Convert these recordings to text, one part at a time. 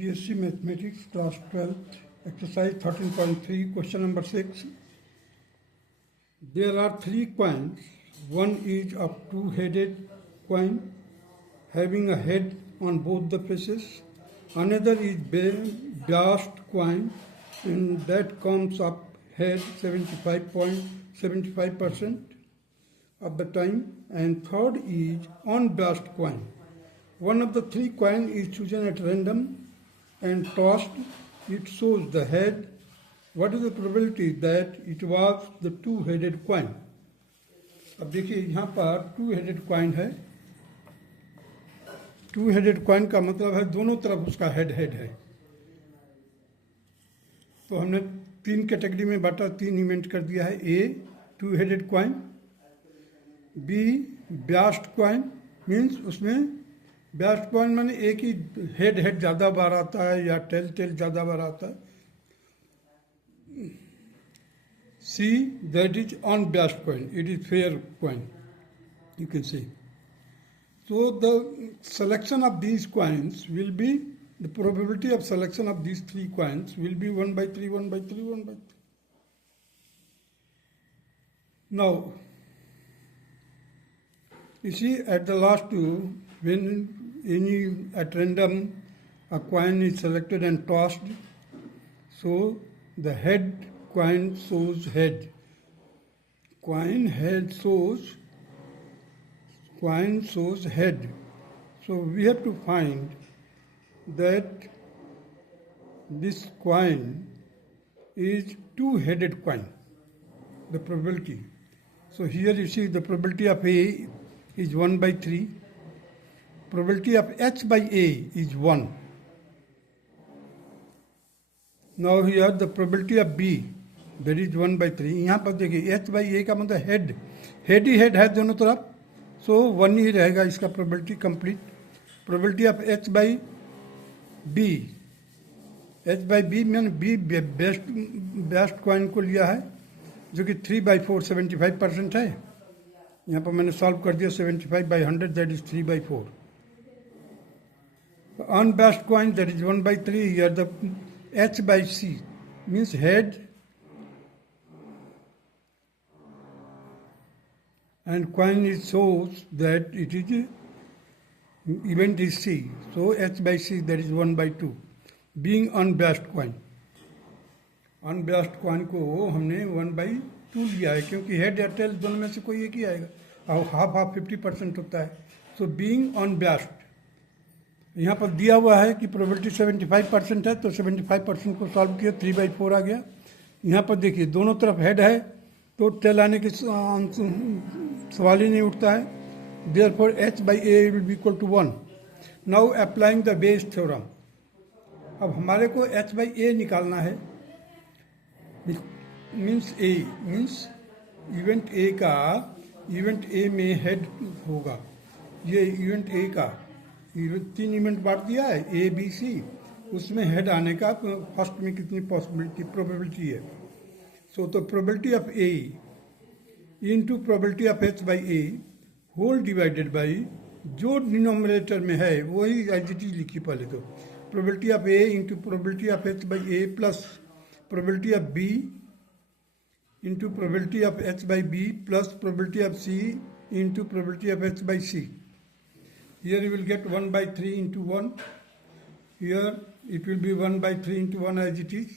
BSc Mathematics, Class 12, Exercise 13.3, Question number 6. There are three coins. One is a two-headed coin having a head on both the faces. Another is biased coin and that comes up head 75.75% of the time. And third is unbiased coin. One of the three coins is chosen at random and tossed. It shows the head. What is the probability that it was the two-headed coin? अब देखिए यहाँ पर to-headed coin है. To-headed coin का मतलब है दोनों तरफ उसका हेड है. तो हमने तीन कैटेगरी में बांटा, तीन इवेंट कर दिया है. A two-headed coin, B biased coin, means उसमें ब्यास्ड कॉइन माने एक ही हेड ज़्यादा बार आता है या टेल ज़्यादा बार आता है. C, that is unbiased coin. It is fair coin, you can say. So the selection of these coins will be, the probability of selection of these three coins will be 1 by 3, 1 by 3, 1 by 3. Now, you see at the last two, when at random a coin is selected and tossed, so the head coin shows head. Coin shows head. So we have to find that this coin is two-headed coin. The probability. So here you see the probability of A is 1 by 3. Probability of H by A is 1. Now here the probability of B, that is 1 by 3. यहाँ पर देखिए H by A का मतलब हेड ही हेड है दोनों तरफ, सो 1 ही रहेगा इसका probability complete. Probability of H by B मैंने B बेस्ट कॉइन को लिया है जो कि 3 by 4 75% है. यहाँ पर मैंने सॉल्व कर दिया 75 by 100, that is 3 by 4. Unbiased coin, that is 1 by 3. Here the H by C means head and coin it shows that it is event is C. So H by C, that is 1 by 2. Being unbiased coin. Unbiased coin को हमने 1 by 2 लिया है क्योंकि हेड या टेल दोनों में से कोई एक ही आएगा और हाफ 50% होता है. सो बीइंग अनबियास्ड, यहाँ पर दिया हुआ है कि प्रोबेबिलिटी 75% है, तो 75% को सॉल्व किया, 3 by 4 आ गया. यहाँ पर देखिए दोनों तरफ हेड है तो टेल आने की सवाल ही नहीं उठता है. Therefore H by A will be equal to 1. Now applying the Bayes theorem. अब हमारे को H by A निकालना है. मीन्स इवेंट ए में हेड होगा. ये इवेंट ए का तीन इवेंट बांट दिया है, ए बी सी. उसमें हेड आने का फर्स्ट में कितनी प्रोबेबिलिटी है. सो तो probability of A into probability of H by A whole divided by जो डिनोमिनेटर में है वही एज इट इज लिखी पहले. तो probability of A into probability of H by A plus probability of B into probability of H by B plus probability of C into probability of H by C. Here you will get 1 by 3 into 1. Here it will be 1 by 3 into 1 as it is.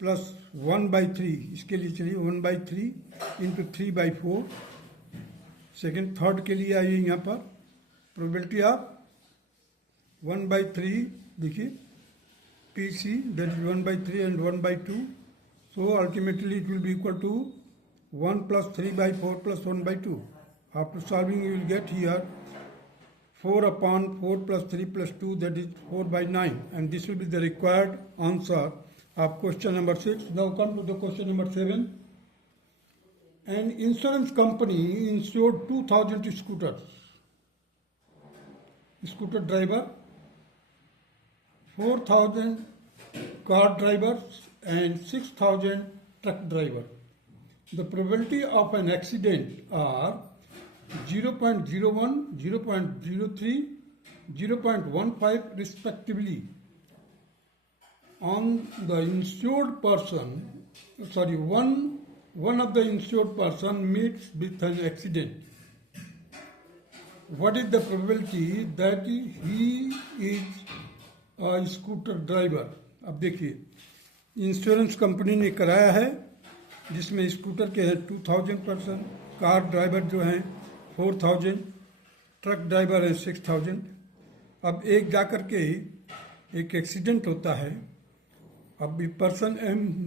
Plus 1 by 3. इसके लिए चलिए 1 by 3 into 3 by 4. Second third के लिए आइए यहाँ पर probability of 1 by 3 देखिए PC, that is 1 by 3 and 1 by 2. So ultimately it will be equal to 1 plus 3 by 4 plus 1 by 2. After solving you will get here 4 upon 4 plus 3 plus 2, that is 4 by 9. And this will be the required answer of question number 6. Now come to the question number 7. An insurance company insured 2,000 scooters. Scooter driver, 4,000 car drivers and 6,000 truck drivers. The probability of an accident are 0.01, 0.03, 0.15 respectively. on the insured person, sorry, one of the insured person meets with an accident. What is the probability that he is a scooter driver? अब देखिए, insurance company ने कराया है जिसमें स्कूटर के हैं 2000%, car driver जो हैं 4000, ट्रक ड्राइवर है 6000। अब एक जाकर के एक एक्सीडेंट होता है। अब पर्सन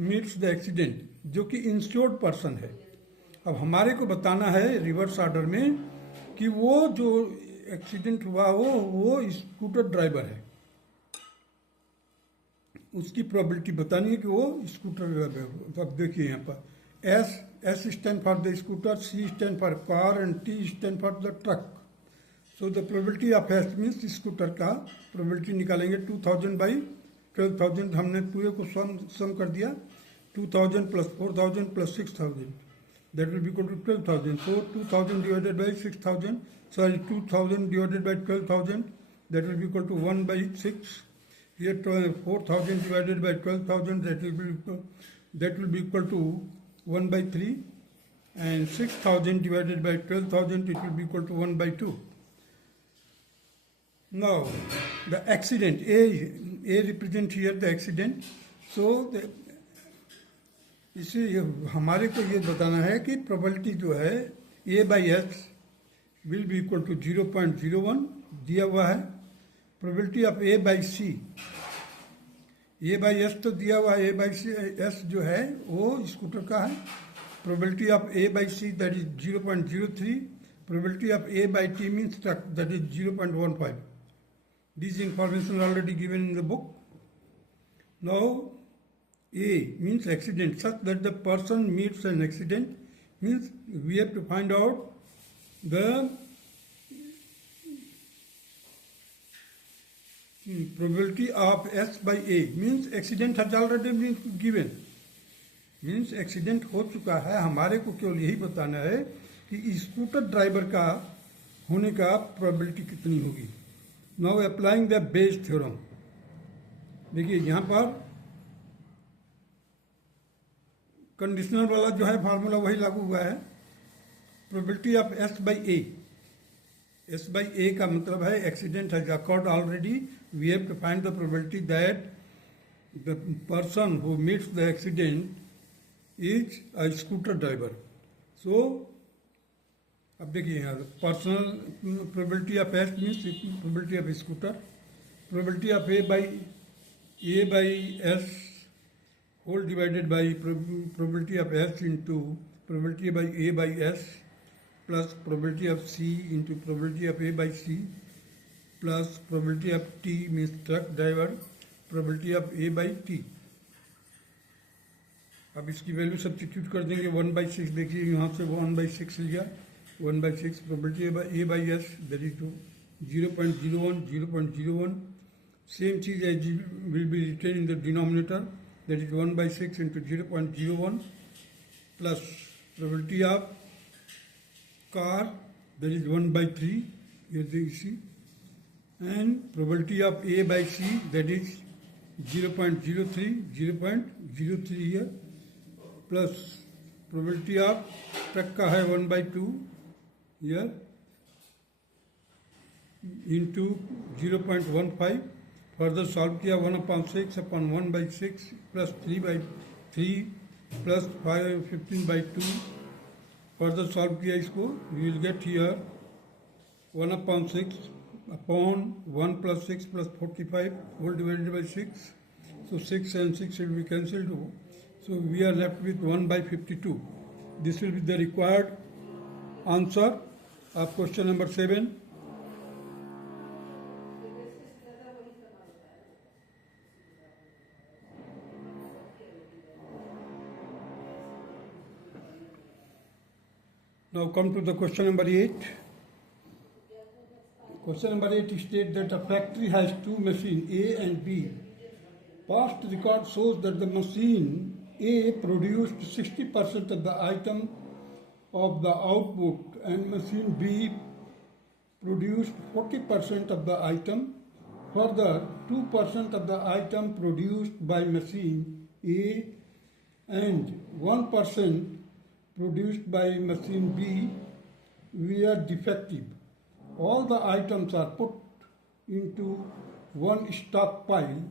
मीट्स द एक्सीडेंट जो कि इंश्योर्ड पर्सन है। अब हमारे को बताना है रिवर्स ऑर्डर में कि वो जो एक्सीडेंट हुआ वो स्कूटर ड्राइवर है, उसकी प्रोबेबिलिटी बतानी है कि वो स्कूटर ड्राइवर है। अब देखिए यहाँ पर S stand for the scooter, C stand for car and T stand for the truck. So the probability of S means scooter का प्रोबेबिलिटी निकालेंगे 2000 बाई 12,000। हमने पूरे को सम कर दिया, 2000 प्लस 4000 प्लस 6000, that will be equal to 12,000. So 2000 divided by 6000, sorry 2000 divided by 12,000, that will be equal to 1 by 6. Here 4,000 divided by 12,000, that will be equal to 1 by 3, and 6,000 divided by 12,000, it will be equal to 1 by 2. Now the accident, A represent here the accident. So इसे हमारे को ये बताना है कि प्रोबेबिलिटी जो है A by S will be equal to 0.01 दिया हुआ है। Probability of A by C, A by S तो दिया हुआ है, A बाई सी एस जो है वो स्कूटर का है। Probability of A by see that is 0.03, probability of A by T means truck that is 0.15. These information are already given in the book. Now A means accident, such that the person meets an accident, means we have to find out the probability of S by A, means accident has already been given, means accident हो चुका है। हमारे को केवल यही बताना है कि स्कूटर ड्राइवर का होने का probability कितनी होगी। Now applying the Bayes theorem, देखिए यहाँ पर कंडीशनल वाला जो है फार्मूला वही लागू हुआ है। Probability of S by A, S by A का मतलब है accident has occurred already, we have to find the probability that the person who meets the accident is a scooter driver. So अब देखिए यहाँ personal probability of S means probability of scooter, probability of A by S whole divided by probability of S into probability by A by S plus probability of C into probability of A by C plus probability of T means truck driver, probability of A by T. अब इसकी value substitute कर देंगे 1/6। देखिए यहाँ से 1/6 लिया, 1/6 probability A by S that is 0.01, 0.01. Same चीज as will be written in the denominator, that is 1/6 into 0.01 plus probability of car that is 1/3, here you see, and probability of A by C that is 0.03, 0.03 here, plus probability of truck का है 1/2 here into 0.15. Further solve किया 1/6 upon 1/6 plus 3/3 plus 15/2। Further solve किया इसको, we will get here 1/6 upon 1 plus 6 plus 45 whole divided by 6. So 6 and 6 will be cancelled. So we are left with 1/52. This will be the required answer of question number 7. Now come to the question number 8. Question number 8 states that a factory has two machines A and B. Past record shows that the machine A produced 60% of the item of the output and machine B produced 40% of the item. further 2% of the item produced by machine A and 1% produced by machine B were defective. All the items are put into one stockpile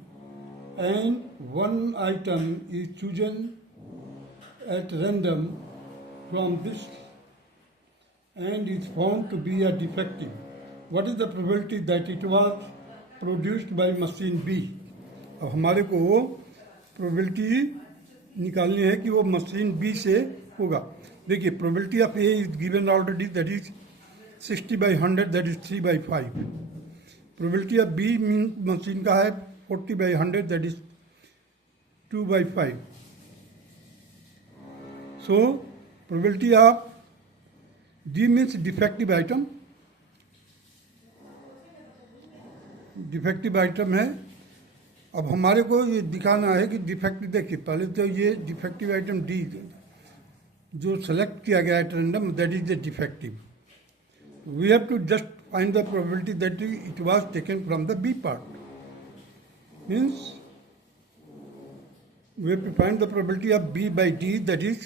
and one item is chosen at random from this and is found to be a defective. What is the probability that it was produced by machine B? अब हमारे को प्रोबेबिलिटी निकालनी है कि वो machine B से होगा. देखिए probability of A is given already, that is 60/100, that is 3/5. Probability of B machine का है 40/100, that is 2/5. So probability of D means defective item. Defective item है. अब हमारे को ये दिखाना है कि डिफेक्टिव, देखिए पहले तो ये डिफेक्टिव आइटम डी जो सेलेक्ट किया गया है random, that is the defective. We have to just find the probability that it was taken from the B part. Means we have to find the probability of B by D, that is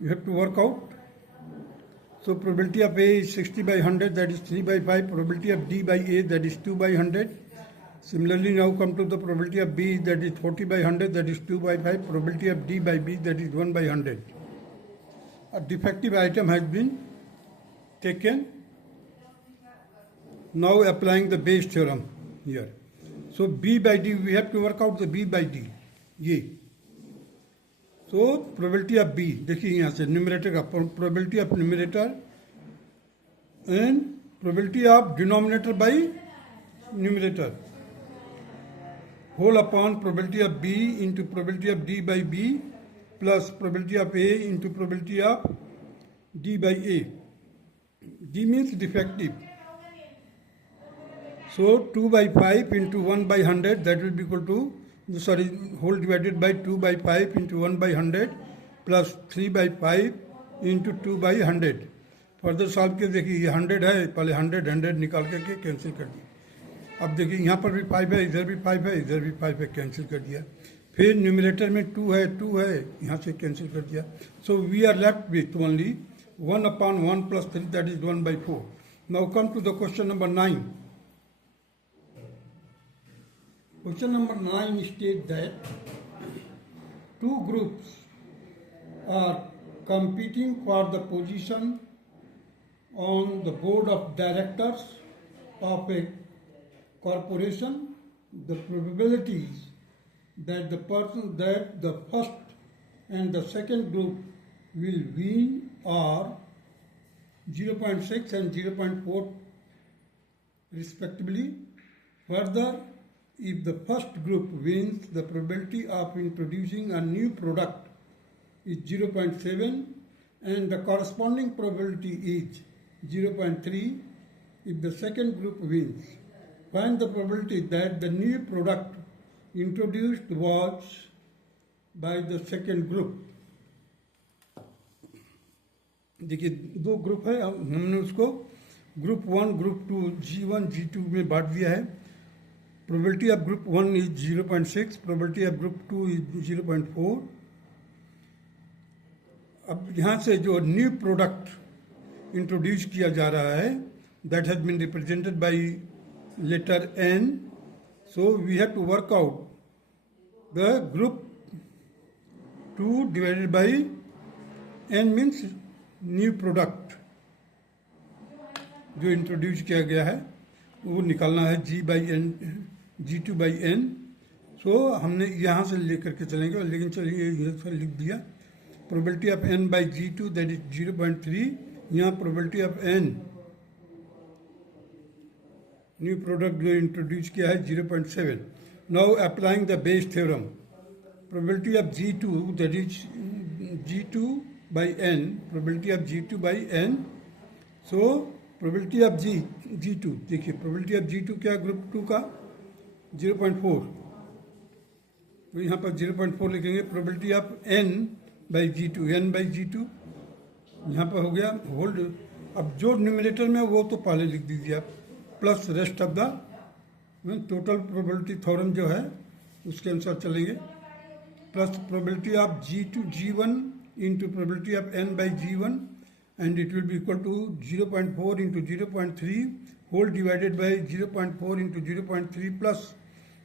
you have to work out. So probability of A is 60/100, that is 3/5. Probability of D by A, that is 2/100. Similarly, now come to the probability of B, that is 40/100, that is 2/5. Probability of D by B, that is 1/100. A defective item has been taken. Now applying the Bayes theorem here. So B by D, we have to work out the B by D. ये तो probability of B, देखिए यहाँ से numerator का probability of numerator and probability of denominator by numerator whole upon probability of B into probability of D by B plus probability of A into probability of D by A. D means defective. So 2/5 into 1/100, that will be equal to, sorry, whole divided by 2/5 into 1/100 plus 3/5 into 2/100. Further solve के देखिए ये 100 है, पहले 100 निकाल करके कैंसिल कर दिया. अब देखिए यहाँ पर भी 5 है, इधर भी 5 है, इधर भी 5 है, कैंसिल कर दिया. फिर न्यूमरेटर में 2 है, यहाँ से कैंसिल कर दिया. So we are left with only 1/1 plus 3, that is 1/4. Now come to the question number 9. Question number 9 states that two groups are competing for the position on the board of directors of a corporation. The probabilities that the first and the second group will win are 0.6 and 0.4 respectively. Further, if the first group wins, the probability of introducing a new product is 0.7 and the corresponding probability is 0.3 if the second group wins. Find the probability that the new product introduced was by the second group. देखिए दो ग्रुप है, हमने उसको ग्रुप 1, ग्रुप 2, G1, G2 में बांट दिया है. Probability of group 1 is 0.6, probability of group 2 is 0.4. अब यहाँ से जो न्यू प्रोडक्ट इंट्रोड्यूस किया जा रहा है, that has been represented by letter N. So we have to work out the group 2 divided by N means new product जो इंट्रोड्यूस किया गया है वो निकालना है G2 by N. सो हमने यहाँ से लेकर के चलेंगे, लेकिन चलिए इधर से लिख दिया. Probability of N by G2, that is 0.3. यहाँ probability of N new product जो इंट्रोड्यूस किया है 0.7. Now applying the Bayes theorem. Probability of G2, that is G2 by N, probability of G2 by N. So probability of G2, देखिए probability of G2 क्या, ग्रुप 2 का 0.4, तो यहाँ पर 0.4 लिखेंगे. Probability of N by G2, N by G2 यहाँ पर हो गया होल्ड. अब जो न्यूमरेटर में वो तो पहले लिख दीजिए आप, plus rest of the total probability theorem जो है उसके अनुसार चलेंगे, plus probability of G2G1 into probability of N by G1 and it will be equal to 0.4 into 0.3 whole divided by 0.4 into 0.3 plus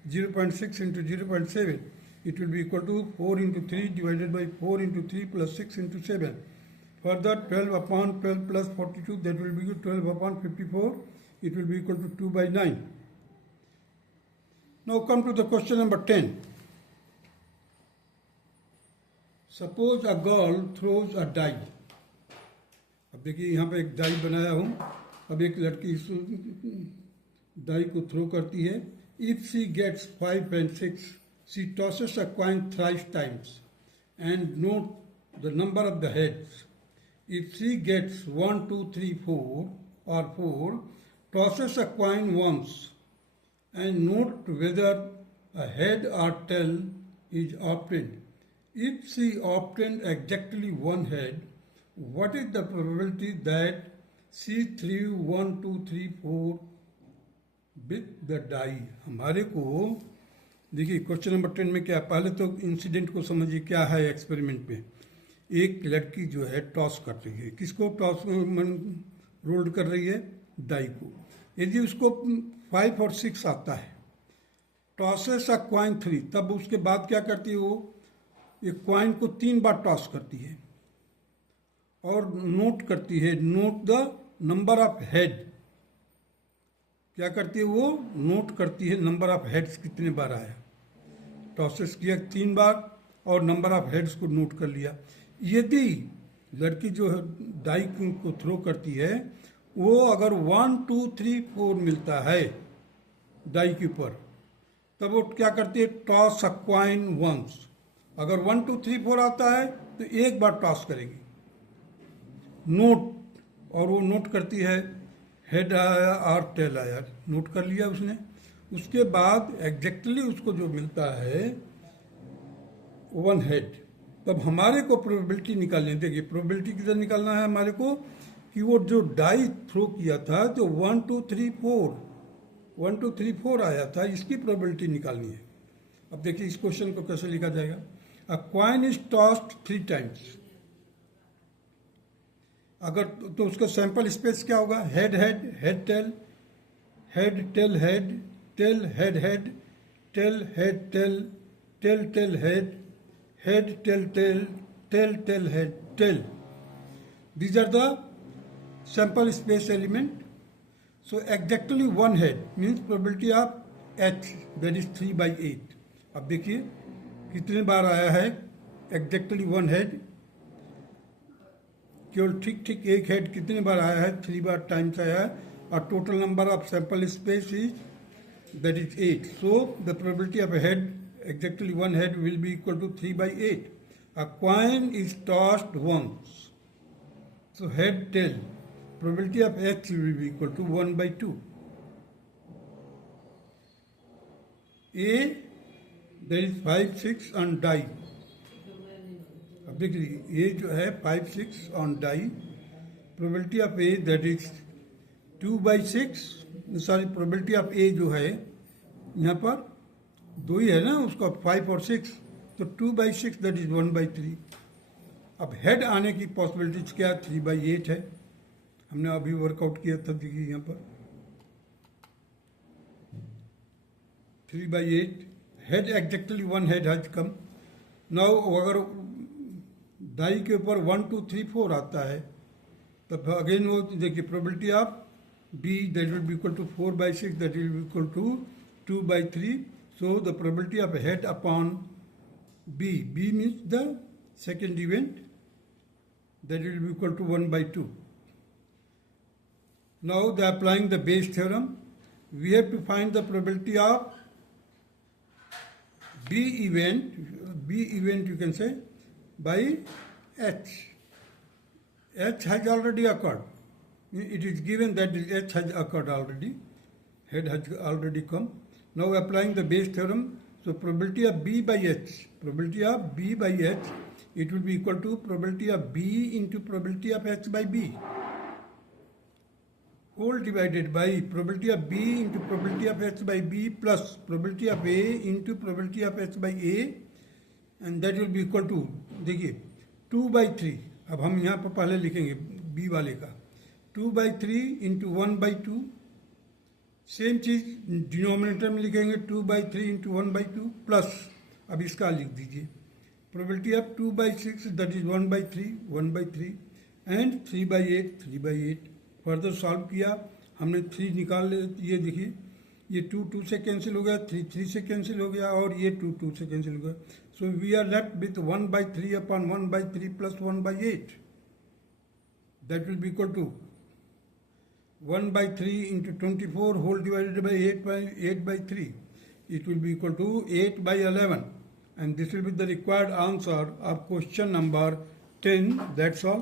0.6 into 0.7, it will be equal to 4 into 3 divided by 4 into 3 plus 6 into 7. Further, 12 upon 12 plus 42, that will be 12 upon 54, it will be equal to 2 by 9. Now come to the question number 10. Suppose a girl throws a die. अब देखिए यहाँ पे एक डाई बनाया हूँ, अब एक लड़की इस डाई को थ्रो करती है. If she gets 5 and 6, she tosses a coin thrice times and note the number of the heads. If she gets 1, 2, 3, 4 or 4, tosses a coin once and note whether a head or tail is obtained. If she obtained exactly one head, what is the probability that she threw 1, 2, 3, 4 with the die? हमारे को देखिए question number 10 में क्या, पहले तो इंसिडेंट को समझिए क्या है. एक्सपेरिमेंट में एक लड़की जो है टॉस कर रही है. किसको टॉस रोल्ड कर रही है? डाई को. यदि उसको 5 और 6 आता है, टॉसेस अ क्वाइन 3, तब उसके बाद क्या करती है वो? एक क्वाइन को 3 बार टॉस करती है और नोट करती है, note the number of head. क्या करती है वो? नोट करती है नंबर ऑफ हेड्स कितने बार आया. टॉसेस किया 3 बार और नंबर ऑफ हेड्स को नोट कर लिया. यदि लड़की जो है डाई को थ्रो करती है, वो अगर 1, 2, 3, 4 मिलता है डाई के ऊपर, तब वो क्या करती है? Toss a coin once. अगर 1, 2, 3, 4 आता है तो एक बार टॉस करेगी, नोट, और वो नोट करती है हेड आया और टेल आया, नोट कर लिया उसने. उसके बाद एग्जैक्टली उसको जो मिलता है 1 हेड, तब हमारे को प्रोबेबिलिटी निकालनी. देखिए प्रोबेबिलिटी किधर निकालना है हमारे को, कि वो जो डाई थ्रो किया था, जो 1, 2, 3, 4 आया था, इसकी प्रोबेबिलिटी निकालनी है. अब देखिए इस क्वेश्चन को कैसे लिखा जाएगा. A coin is tossed 3 times. अगर तो उसका सैंपल स्पेस क्या होगा? Head head, head tail, head tail head, tail head head, tail head tail, tail tail head, head tail tail, tail tail head tail. These are the sample space element. So exactly 1 head means probability of H, that is 3 by 8. अब देखिए कितने बार आया है exactly 1 head. केवल ठीक ठीक एक हेड कितने बार आया है? 3 बार टाइम्स आया है. और total number of sample space is, that is 8. So the probability of head, exactly 1 head will be equal to 3 by 8. A coin is tossed once, so head tail, probability of H will be equal to 1 by 2. A, there is 5, 6 on die. अब देख लीजिए ए जो है 5, 6 on die. Probability of A that is 2 by 6. Sorry, probability of A जो है यहाँ पर 2 ही है ना, उसका 5 और 6, तो 2 by 6 दैट इज 1 by 3. अब हेड आने की पॉसिबिलिटीज क्या? 3 by 8 है. हमने अभी वर्कआउट किया था, देखिए यहाँ पर 3 by 8. Head exactly 1 head has come. Now अगर डाई के ऊपर 1, 2, 3, 4 आता है, तब अगेन वो देखिए probability of B that will be equal to 4 by 6, that will be equal to 2 by 3. So the probability of head upon B, B means the second event, that will be equal to 1 by 2. Now the applying the Bayes theorem, we have to find the probability of B event you can say by H. H has already occurred. It is given that H has occurred already. Head has already come. Now applying the Bayes theorem, so probability of B by H, it will be equal to probability of B into probability of H by B. whole divided by probability of B into probability of H by B plus probability of A into probability of H by A, and that will be equal to, देखिए 2/3, अब हम यहाँ पर पहले लिखेंगे B वाले का 2/3 into 1/2, सेम चीज डिनोमिनेटर में लिखेंगे 2/3 into 1/2 प्लस, अब इसका लिख दीजिए प्रोबेबिलिटी ऑफ 2/6 दैट इज 1/3 एंड 3/8 3/8। फर्दर सॉल्व किया हमने 3 निकाल ले, ये देखिए ये 2 से कैंसिल हो गया, 3 से कैंसिल हो गया और ये 2 से कैंसिल हो गया। So we are left with 1/3 upon 1/3 plus 1/8, that will be equal to 1/3 into 24 whole divided by 8/3. It will be equal to 8/11, and this will be the required answer of question number 10. That's all.